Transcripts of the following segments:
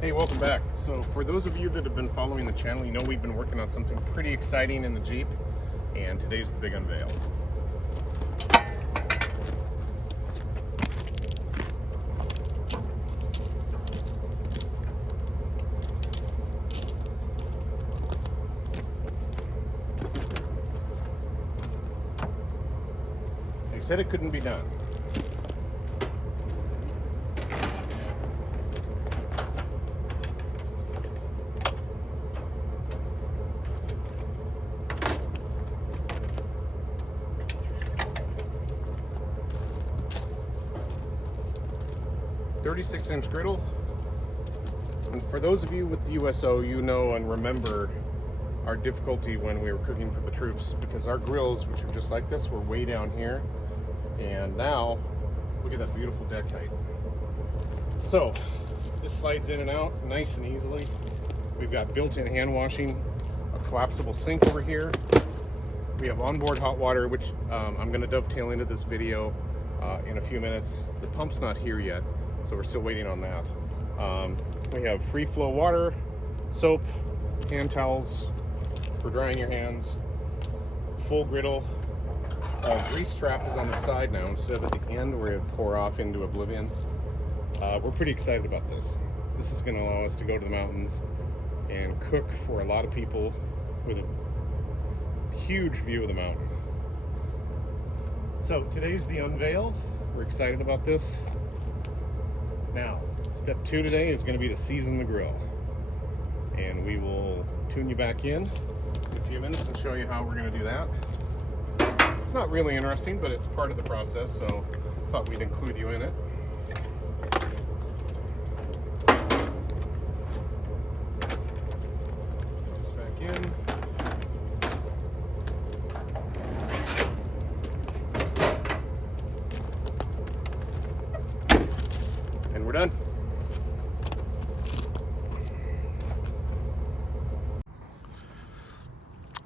Hey, welcome back. So for those of you that have been following the channel, you know we've been working on something pretty exciting in the Jeep, and today's the big unveil. They said it couldn't be done. .36-inch griddle. And for those of you with the USO, you know and remember our difficulty when we were cooking for the troops, because our grills, which are just like this, were way down here. And now, look at that beautiful deck height. So, this slides in and out nice and easily. We've got built-in hand washing, a collapsible sink over here. We have onboard hot water, which I'm going to dovetail into this video in a few minutes. The pump's not here yet, so we're still waiting on that. We have free flow water, soap, hand towels for drying your hands, full griddle. Grease trap is on the side now instead of at the end where it pour off into oblivion. We're pretty excited about this. This is going to allow us to go to the mountains and cook for a lot of people with a huge view of the mountain. So today's the unveil. We're excited about this. Now, step 2 today is going to be to season the grill. And we will tune you back in a few minutes and show you how we're going to do that. It's not really interesting, but it's part of the process, so I thought we'd include you in it. Comes back in. And we're done.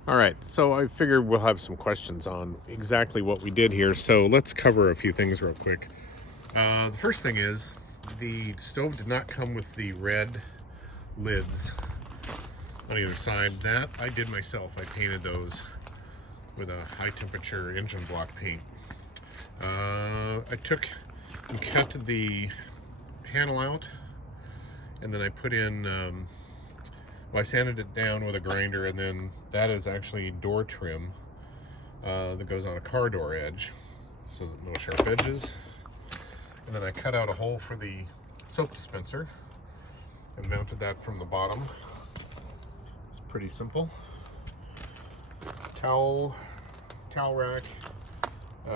All right, so I figured we'll have some questions on exactly what we did here, so let's cover a few things real quick. The first thing is, the stove did not come with the red lids on either side. That I did myself. I painted those with a high temperature engine block paint. I took and cut the panel out, and then I put in well, I sanded it down with a grinder, and then that is actually door trim that goes on a car door edge, so no sharp edges. And then I cut out a hole for the soap dispenser and mounted that from the bottom. It's pretty simple. Towel rack,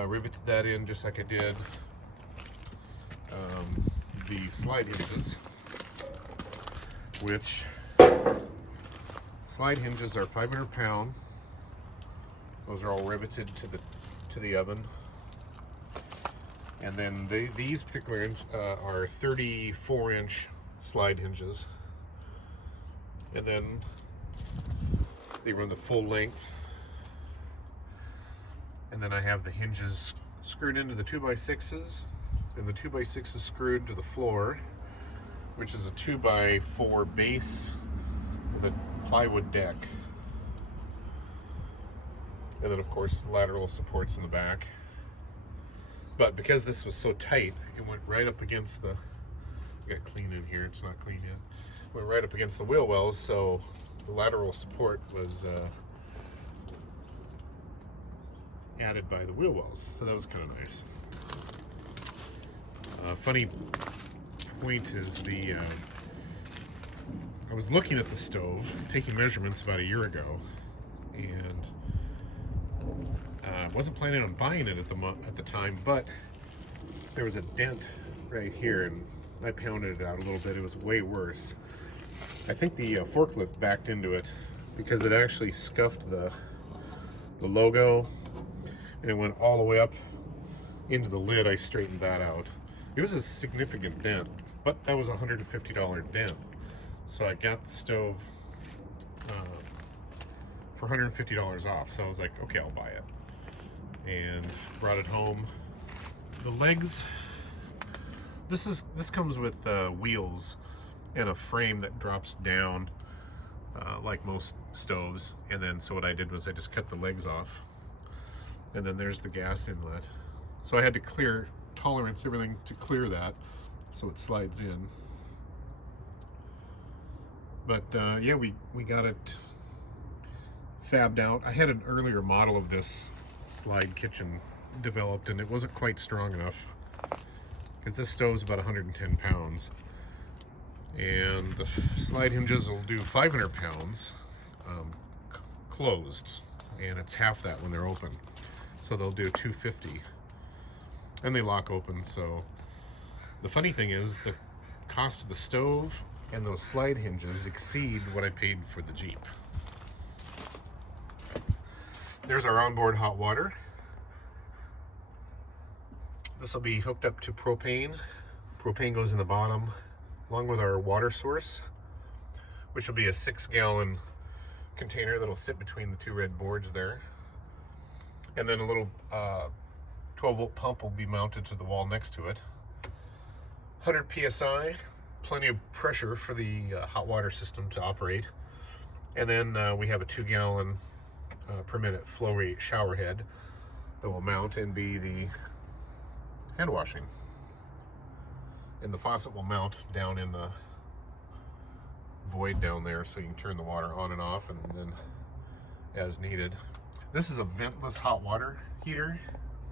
riveted that in just like I did the slide hinges, which slide hinges are 500 pound. Those are all riveted to the oven. And then these particular are 34-inch slide hinges. And then they run the full length. And then I have the hinges screwed into the 2x6s, and the 2x6 is screwed to the floor, which is a 2x4 base with a plywood deck. And then of course lateral supports in the back. But because this was so tight, it went right up against the, I got clean in here, it's not clean yet. Went right up against the wheel wells, so the lateral support was added by the wheel wells. So that was kind of nice. Funny point is I was looking at the stove, taking measurements about a year ago, and I wasn't planning on buying it at the time, but there was a dent right here, and I pounded it out a little bit. It was way worse. I think the forklift backed into it because it actually scuffed the logo, and it went all the way up into the lid. I straightened that out. It was a significant dent, but that was a $150 dent. So I got the stove for $150 off. So I was like, okay, I'll buy it. And brought it home. The legs, this comes with wheels, and a frame that drops down like most stoves. And then so what I did was I just cut the legs off, and then there's the gas inlet. So I had to clear tolerance everything to clear that so it slides in. But yeah, we got it fabbed out. I had an earlier model of this slide kitchen developed, and it wasn't quite strong enough because this stove's about 110 pounds, and the slide hinges will do 500 pounds closed, and it's half that when they're open, so they'll do 250, and they lock open. So the funny thing is the cost of the stove and those slide hinges exceed what I paid for the Jeep. There's our onboard hot water. This will be hooked up to propane. Propane goes in the bottom along with our water source, which will be a 6-gallon container that'll sit between the two red boards there. And then a little 12-volt pump will be mounted to the wall next to it. 100 psi, plenty of pressure for the hot water system to operate. And then we have a 2-gallon per minute flow rate shower head that will mount and be the hand washing. And the faucet will mount down in the void down there, so you can turn the water on and off and then as needed. This is a ventless hot water heater.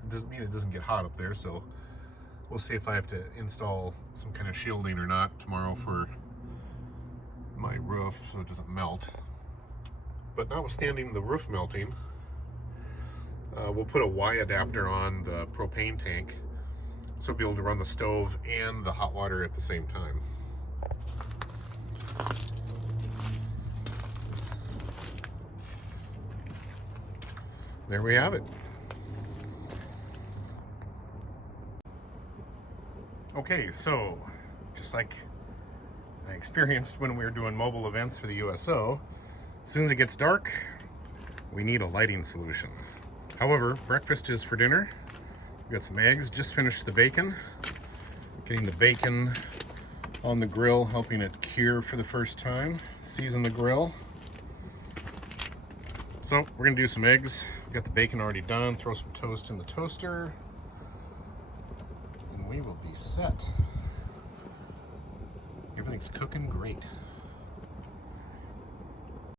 It doesn't mean it doesn't get hot up there, so we'll see if I have to install some kind of shielding or not tomorrow for my roof so it doesn't melt. But notwithstanding the roof melting, we'll put a Y adapter on the propane tank so we'll be able to run the stove and the hot water at the same time. There we have it. Okay, so just like I experienced when we were doing mobile events for the USO, as soon as it gets dark, we need a lighting solution. However, breakfast is for dinner. We've got some eggs, just finished the bacon. Getting the bacon on the grill, helping it cure for the first time. Season the grill. So we're gonna do some eggs. We've got the bacon already done. Throw some toast in the toaster, and we will be set. Everything's cooking great.